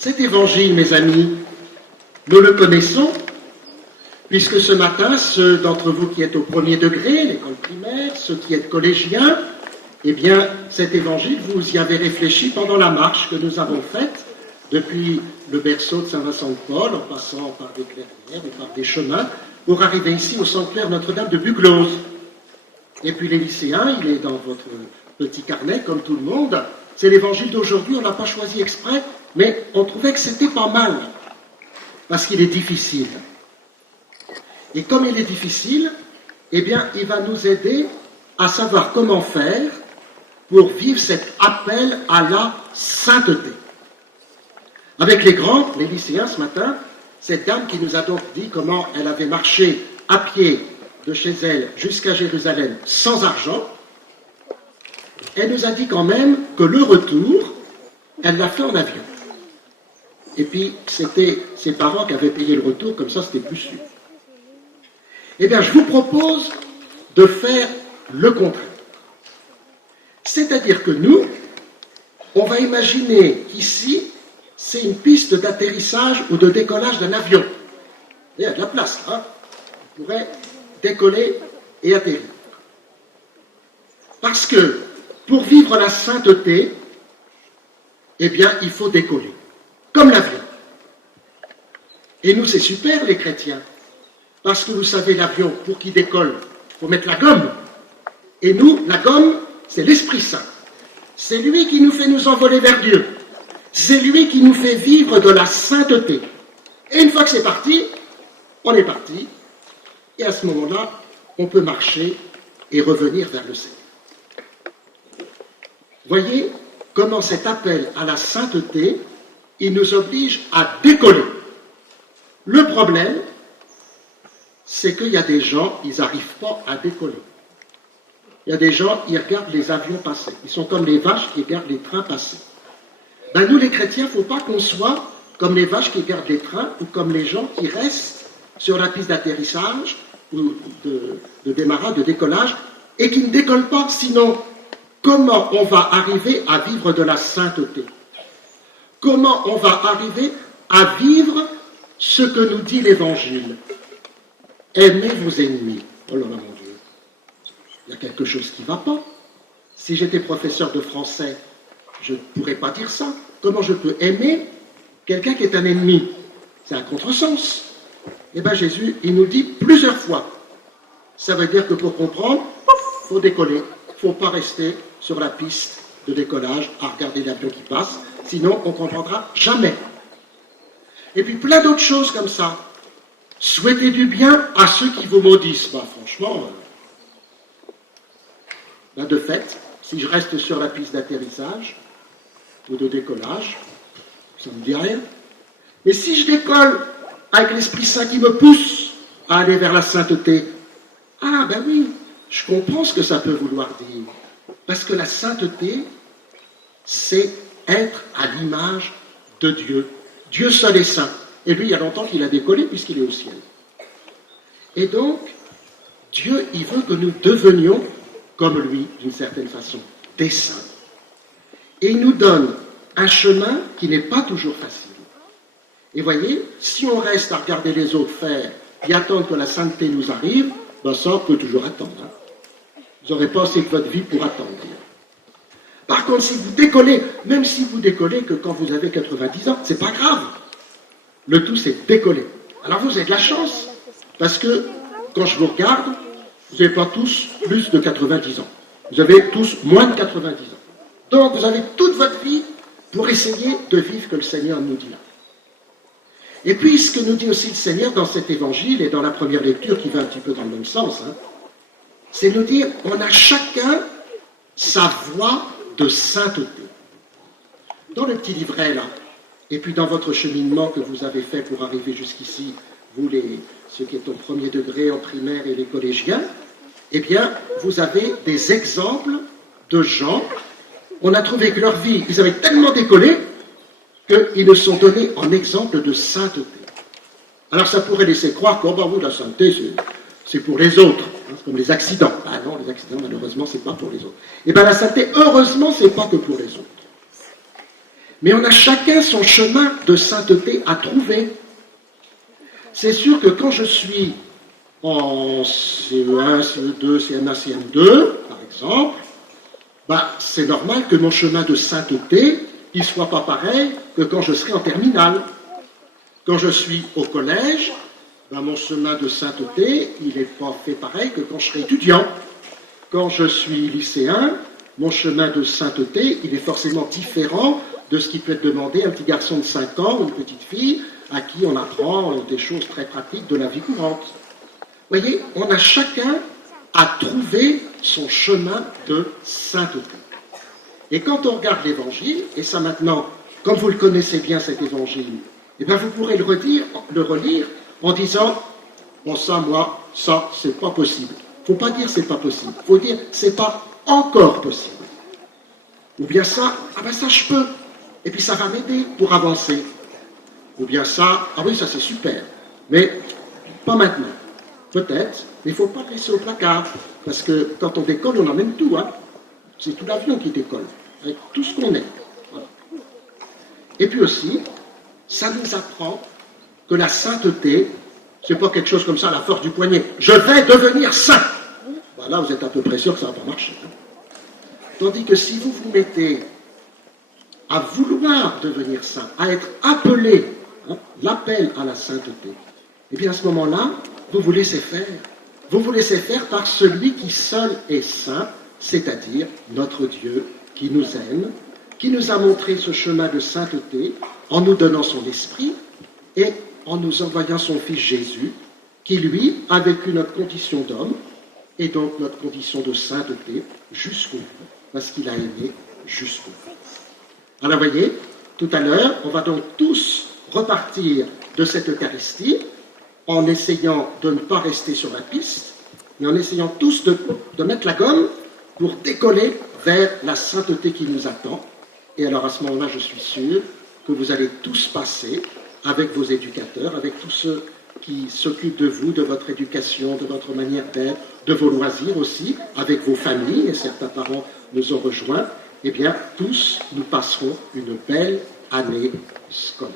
Cet évangile, mes amis, nous le connaissons, puisque ce matin, ceux d'entre vous qui êtes au premier degré, l'école primaire, ceux qui êtes collégiens, eh bien, cet évangile, vous y avez réfléchi pendant la marche que nous avons faite depuis le berceau de Saint-Vincent-de-Paul, en passant par des clairières et par des chemins, pour arriver ici au sanctuaire Notre-Dame de Buglose. Et puis les lycéens, il est dans votre petit carnet, comme tout le monde. C'est l'évangile d'aujourd'hui, on ne l'a pas choisi exprès, mais on trouvait que c'était pas mal, parce qu'il est difficile. Et comme il est difficile, eh bien, il va nous aider à savoir comment faire pour vivre cet appel à la sainteté. Avec les grands, les lycéens ce matin, cette dame qui nous a donc dit comment elle avait marché à pied de chez elle jusqu'à Jérusalem sans argent, elle nous a dit quand même que le retour, elle l'a fait en avion. Et puis, c'était ses parents qui avaient payé le retour, comme ça c'était plus sûr. Eh bien, je vous propose de faire le contraire. C'est-à-dire que nous, on va imaginer qu'ici, c'est une piste d'atterrissage ou de décollage d'un avion. Il y a de la place, hein? On pourrait décoller et atterrir. Parce que, pour vivre la sainteté, eh bien, il faut décoller, comme l'avion. Et nous, c'est super, les chrétiens, parce que vous savez, l'avion, pour qu'il décolle, il faut mettre la gomme. Et nous, la gomme, c'est l'Esprit Saint. C'est lui qui nous fait nous envoler vers Dieu. C'est lui qui nous fait vivre de la sainteté. Et une fois que c'est parti, on est parti. Et à ce moment-là, on peut marcher et revenir vers le Seigneur. Voyez comment cet appel à la sainteté, il nous oblige à décoller. Le problème, c'est qu'il y a des gens, ils n'arrivent pas à décoller. Il y a des gens, ils regardent les avions passer. Ils sont comme les vaches qui regardent les trains passer. Ben nous, les chrétiens, il ne faut pas qu'on soit comme les vaches qui regardent les trains ou comme les gens qui restent sur la piste d'atterrissage ou de démarrage, de décollage, et qui ne décollent pas. Sinon, comment on va arriver à vivre de la sainteté? Comment on va arriver à vivre ce que nous dit l'Évangile? Aimez vos ennemis. Oh là là, mon Dieu. Il y a quelque chose qui ne va pas. Si j'étais professeur de français, je ne pourrais pas dire ça. Comment je peux aimer quelqu'un qui est un ennemi? C'est un contresens. Eh bien, Jésus, il nous dit plusieurs fois. Ça veut dire que pour comprendre, il faut décoller. Il ne faut pas rester sur la piste de décollage à regarder l'avion qui passe. Sinon, on ne comprendra jamais. Et puis, plein d'autres choses comme ça. Souhaitez du bien à ceux qui vous maudissent. Ben, franchement, de fait, si je reste sur la piste d'atterrissage ou de décollage, ça ne me dit rien. Mais si je décolle avec l'Esprit Saint qui me pousse à aller vers la sainteté, ah ben oui, je comprends ce que ça peut vouloir dire. Parce que la sainteté, c'est être à l'image de Dieu. Dieu seul est saint. Et lui, il y a longtemps qu'il a décollé puisqu'il est au ciel. Et donc, Dieu, il veut que nous devenions comme lui, d'une certaine façon, des saints. Et il nous donne un chemin qui n'est pas toujours facile. Et voyez, si on reste à regarder les autres faire et attendre que la sainteté nous arrive, ben ça, on peut toujours attendre. Hein. Vous n'aurez pas assez de votre vie pour attendre. Par contre, si vous décollez, même si vous décollez que quand vous avez 90 ans, c'est pas grave. Le tout, c'est décoller. Alors vous avez de la chance, parce que quand je vous regarde, vous n'avez pas tous plus de 90 ans. Vous avez tous moins de 90 ans. Donc vous avez toute votre vie pour essayer de vivre que le Seigneur nous dit là. Et puis ce que nous dit aussi le Seigneur dans cet évangile et dans la première lecture qui va un petit peu dans le même sens, hein, c'est nous dire on a chacun sa voie de sainteté. Dans le petit livret là, et puis dans votre cheminement que vous avez fait pour arriver jusqu'ici, vous ceux qui sont au premier degré, en primaire et les collégiens, eh bien, vous avez des exemples de gens, on a trouvé que leur vie, ils avaient tellement décollé qu'ils nous sont donnés en exemple de sainteté. Alors ça pourrait laisser croire que la sainteté, c'est pour les autres, hein, c'est comme les accidents. Ah non, les accidents, malheureusement, c'est pas pour les autres. Eh bien, la sainteté, heureusement, c'est pas que pour les autres. Mais on a chacun son chemin de sainteté à trouver. C'est sûr que quand je suis en CE1, CE2, CM1, CM2, par exemple, c'est normal que mon chemin de sainteté, il ne soit pas pareil que quand je serai en terminale. Quand je suis au collège, mon chemin de sainteté, il n'est pas fait pareil que quand je serai étudiant. Quand je suis lycéen, mon chemin de sainteté, il est forcément différent de ce qui peut être demandé à un petit garçon de 5 ans ou une petite fille à qui on apprend des choses très pratiques de la vie courante. Vous voyez, on a chacun à trouver son chemin de sainteté. Et quand on regarde l'Évangile, et ça maintenant, comme vous le connaissez bien cet Évangile, eh bien vous pourrez le relire en disant « Bon ça, moi, ça, c'est pas possible ». Il ne faut pas dire « c'est pas possible », il faut dire « c'est pas encore possible ». Ou bien ça, ah ben ça je peux, et puis ça va m'aider pour avancer. Ou bien ça, ah oui ça c'est super, mais pas maintenant. Peut-être, mais il ne faut pas le laisser au placard, parce que quand on décolle, on emmène tout, hein. C'est tout l'avion qui décolle, avec tout ce qu'on est. Voilà. Et puis aussi, ça nous apprend que la sainteté, c'est pas quelque chose comme ça, à la force du poignet. Je vais devenir saint. Là, vous êtes à peu près sûr que ça ne va pas marcher. Hein. Tandis que si vous vous mettez à vouloir devenir saint, à être appelé, hein, l'appel à la sainteté, et bien à ce moment-là, vous vous laissez faire. Vous vous laissez faire par celui qui seul est saint, c'est-à-dire notre Dieu qui nous aime, qui nous a montré ce chemin de sainteté en nous donnant son esprit et en nous envoyant son Fils Jésus, qui lui a vécu notre condition d'homme et donc notre condition de sainteté jusqu'au bout, parce qu'il a aimé jusqu'au bout. Alors voyez, tout à l'heure, on va donc tous repartir de cette Eucharistie en essayant de ne pas rester sur la piste, mais en essayant tous de mettre la gomme pour décoller vers la sainteté qui nous attend. Et alors à ce moment-là, je suis sûr que vous allez tous passer avec vos éducateurs, avec tous ceux qui s'occupent de vous, de votre éducation, de votre manière d'être, de vos loisirs aussi, avec vos familles, et certains parents nous ont rejoints, eh bien tous nous passerons une belle année scolaire.